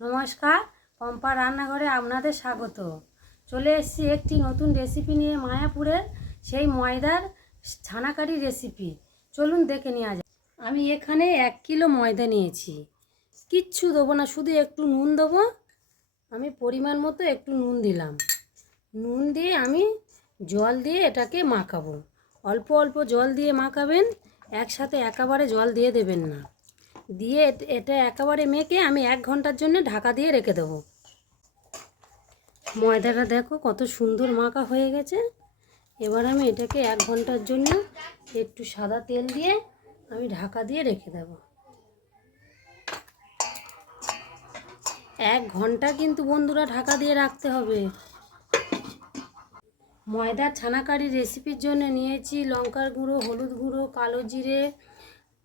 নমস্কার, পম্পা রান্নাঘরে আপনাদের স্বাগত। চলে এসেছি একটি নতুন রেসিপি নিয়ে, মায়াপুরের সেই ময়দার ছানাকারি রেসিপি। চলুন দেখে নেওয়া যাক। আমি এখানে 1 কিলো ময়দা নিয়েছি। কিচ্ছু দেবো না, শুধু একটু নুন দেবো। আমি পরিমাণ মতো একটু নুন দিলাম। নুন দিয়ে আমি জল দিয়ে এটাকে মাখাবো। অল্প অল্প জল দিয়ে মাখাবেন, একসাথে একেবারে জল দিয়ে দেবেন না। দিয়ে এটা একেবারে মেখে আমি 1 ঘন্টার জন্য ঢাকা দিয়ে রেখে দেবো। ময়দাটা দেখো কত সুন্দর মাখা হয়ে গেছে। এবার আমি এটাকে 1 ঘন্টার জন্য একটু সাদা তেল দিয়ে আমি ঢাকা দিয়ে রেখে দেবো। 1 ঘন্টা কিন্তু বন্ধুরা ঢাকা দিয়ে রাখতে হবে। ময়দার ছানাকারি রেসিপির জন্য নিয়েছি লঙ্কার গুঁড়ো, হলুদ গুঁড়ো, কালো জিরে,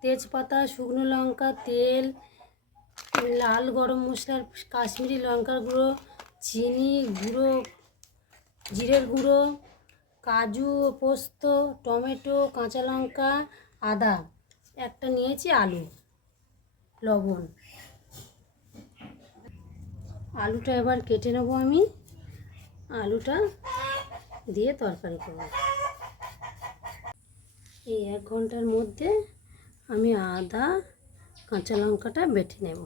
তেজপাতা, শুকনো লঙ্কা, তেল, লাল গরম মশলার কাশ্মীরি লঙ্কার গুঁড়ো, চিনি গুঁড়ো, জিরের গুঁড়ো, কাজু, পোস্ত, টমেটো, কাঁচা লঙ্কা, আদা একটা নিয়েছি, আলু, লবণ। আলুটা এবার কেটে নেবো। আমি আলুটা দিয়ে তরকারি করব। এই 1 ঘন্টার মধ্যে আমি আদা, কাঁচা লঙ্কাটা বেটে নেব।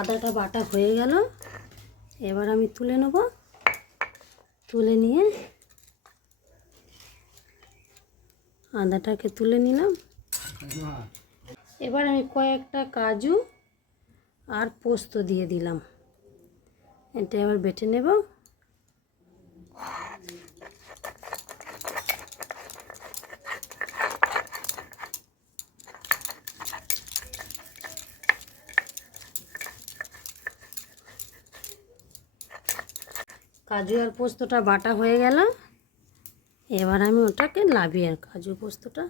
আদাটা বাটা হয়ে গেল, এবার আমি তুলে নেব। তুলে নিয়ে আদাটাকে তুলে নিলাম। এবার আমি কয়েকটা কাজু আর পোস্ত দিয়ে দিলাম। এটা এবার বেটে নেব। কাজু আর পোস্তটা বাটা হয়ে গেল। এবার আমি ওটাকে নামিয়ে কাজু পোস্তটা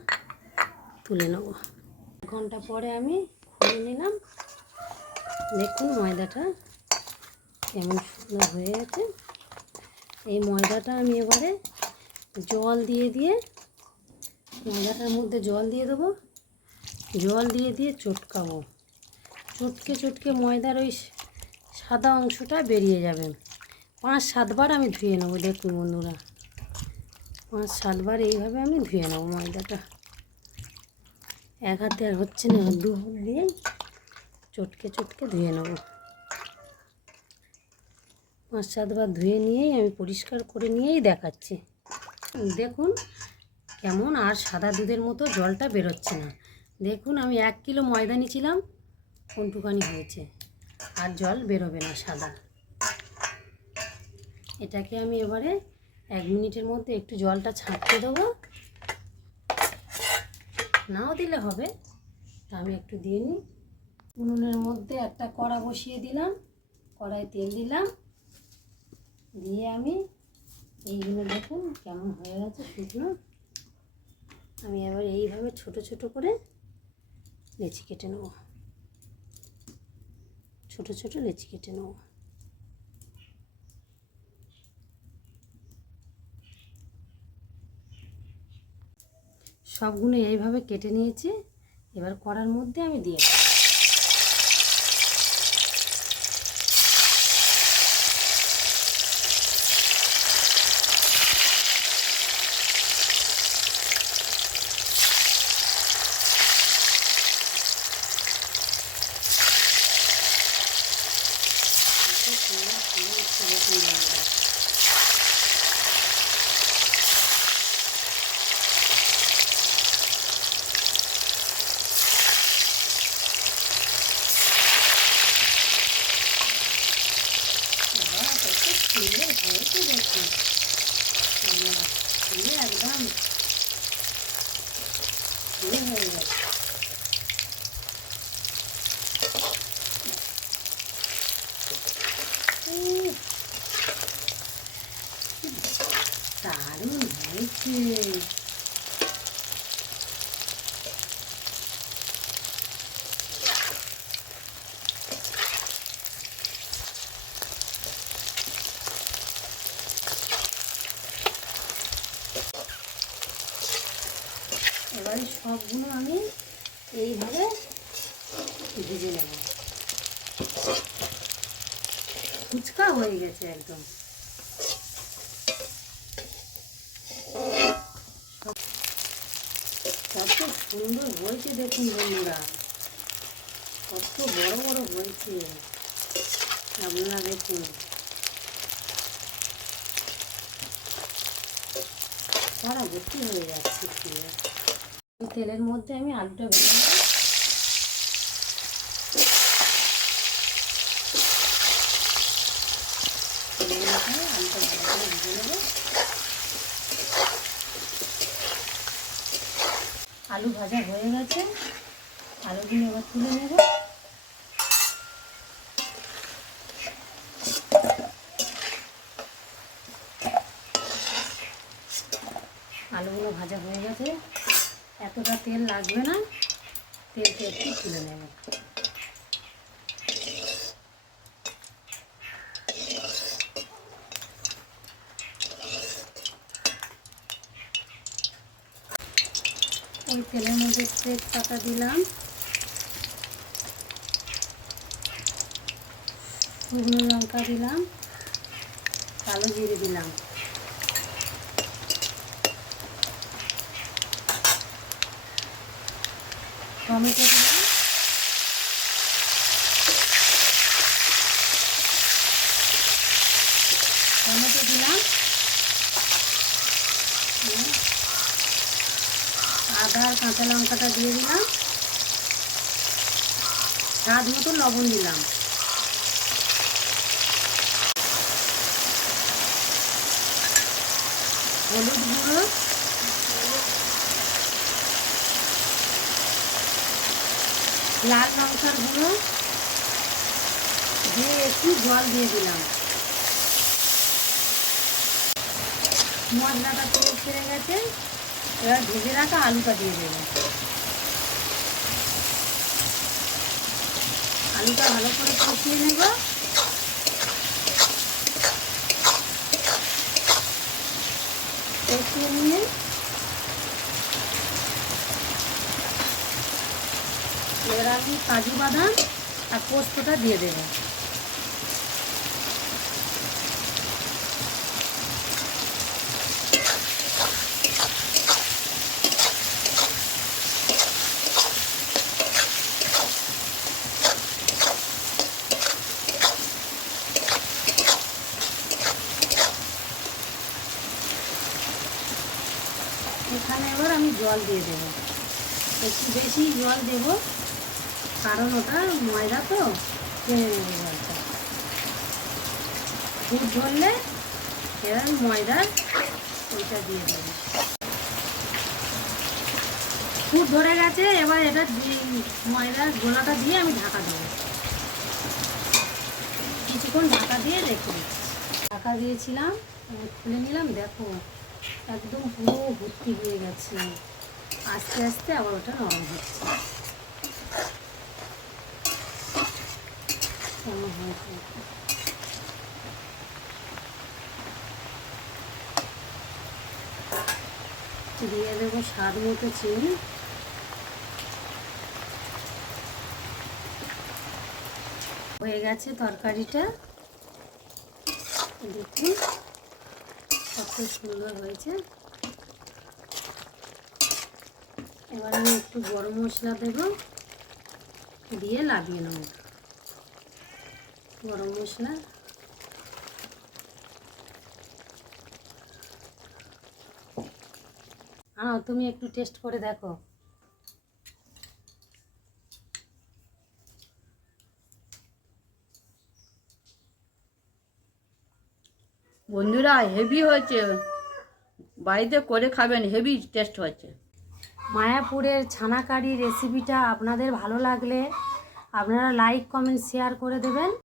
তুলে নেব। 1 ঘন্টা পরে আমি খুলে নিলাম। দেখুন ময়দাটা কেমন সুন্দর হয়ে গেছে। এই ময়দাটা আমি এবারে জল দিয়ে ময়দাটার মধ্যে জল দিয়ে দেবো। জল দিয়ে চটকাবো। চটকে ময়দার ওই সাদা অংশটা বেরিয়ে যাবে। 5-7 বার আমি ধুয়ে নেবো। দেখুন বন্ধুরা, 5-7 বার এইভাবে আমি ধুয়ে নেবো ময়দাটা। 1 হাতে আর হচ্ছে না, 2 হাত দিয়ে চটকে ধুয়ে নেব। 5-7 বার ধুয়ে নিয়েই আমি পরিষ্কার করে নিয়েই দেখাচ্ছি। দেখুন কেমন আর সাদা দুধের মতো জলটা বেরোচ্ছে না। দেখুন আমি 1 কিলো ময়দা নিয়েছিলাম, কোনটুকানি হয়েছে, আর জল বেরোবে না সাদা। এটাকে আমি এবারে 1 মিনিটের মধ্যে একটু জলটা ছাঁকতে দেবো। নাও দিলে হবে, তা আমি একটু দিয়ে নিই। উনুনের মধ্যে একটা কড়া বসিয়ে দিলাম। কড়াই তেল দিলাম, দিয়ে আমি এইগুলো দেখুন কেমন হয়ে গেছে শুকনো। আমি এবার এইভাবে ছোট ছোট করে লেচি কেটে নেব। ছোট ছোট লেচি কেটে নেব। সবগুলো এইভাবে কেটে নিয়েছি। এবার কড়ার মধ্যে আমি দিয়ে দেব। একদম হয়ে গেছে। যাচ্ছে। এবারে সবগুলো আমি এইভাবে ভেজে নেব। ফুচকা হয়ে গেছে একদম। কত সুন্দর হয়েছে দেখুন বন্ধুরা, কত বড় বড় হয়েছে আপনারা দেখুন। সারা ভর্তি হয়ে যাচ্ছে। তেলের মধ্যে আমি আলুটা ভেজে নেব। আলুটা ভালো করে ভেজে নেব। আলু ভাজা হয়ে গেছে, আলুগুলো এবার তুলে নেব। আলুগুলো ভাজা হয়ে গেছে, এতটা তেল লাগবে না, তেলটা একটু তুলে নেব। ওই তেলের মধ্যে তেজপাতা দিলাম, শুকনো লঙ্কা দিলাম, কালো জিরে দিলাম, টমেটো দিলাম, আদা আর কাঁচা লঙ্কাটা দিয়ে দিলাম, স্বাদ মতো লবণ দিলাম, হলুদ গুঁড়ো, লাল লঙ্কার গুঁড়ো দিয়ে একটু জল দিয়ে দিলাম। মশলাটা তেল ছেড়ে গেছে, এবার ভেজে রাখা আলুটা দিয়ে দেবো। আলুটা ভালো করে কষিয়ে নেব। কষিয়ে নিয়ে এবার আমি কাজু বাদাম আর পোস্তটা দিয়ে দেবো। এখানে এবার আমি জল দিয়ে দেবো, একটু বেশি জল দেবো, কারণ ওটা ময়দা তো টেনে নেবে জলটা। ফুট ধরলে এবার ময়দা ওইটা দিয়ে দেবো। ফুট ধরে গেছে, এবার এটা ময়দার গোলাটা দিয়ে আমি ঢাকা দেবো। কিছুক্ষণ ঢাকা দিয়ে রেখে দিচ্ছি। ঢাকা দিয়েছিলাম, আমি খুলে নিলাম, দেখো একদম পুরো ভর্তি হয়ে গেছে। আস্তে আস্তে আবার ওটা নরম হচ্ছে। দিয়ে দেবো স্বাদ মতো চিনি। হয়ে গেছে তরকারিটা, দেখুন কত সুন্দর হয়েছে। এবার আমি একটু গরম মশলা দেব, দিয়ে লাগিয়ে নেব। গরম মশলা তুমি একটু টেস্ট করে দেখো। বন্ধুরা হেভি হয়েছে, বাড়িতে করে খাবেন, হেভি টেস্ট হয়েছে। মায়াপুরের ছানা কারি রেসিপিটা আপনাদের ভালো লাগলে আপনারা লাইক কমেন্ট শেয়ার করে দেবেন।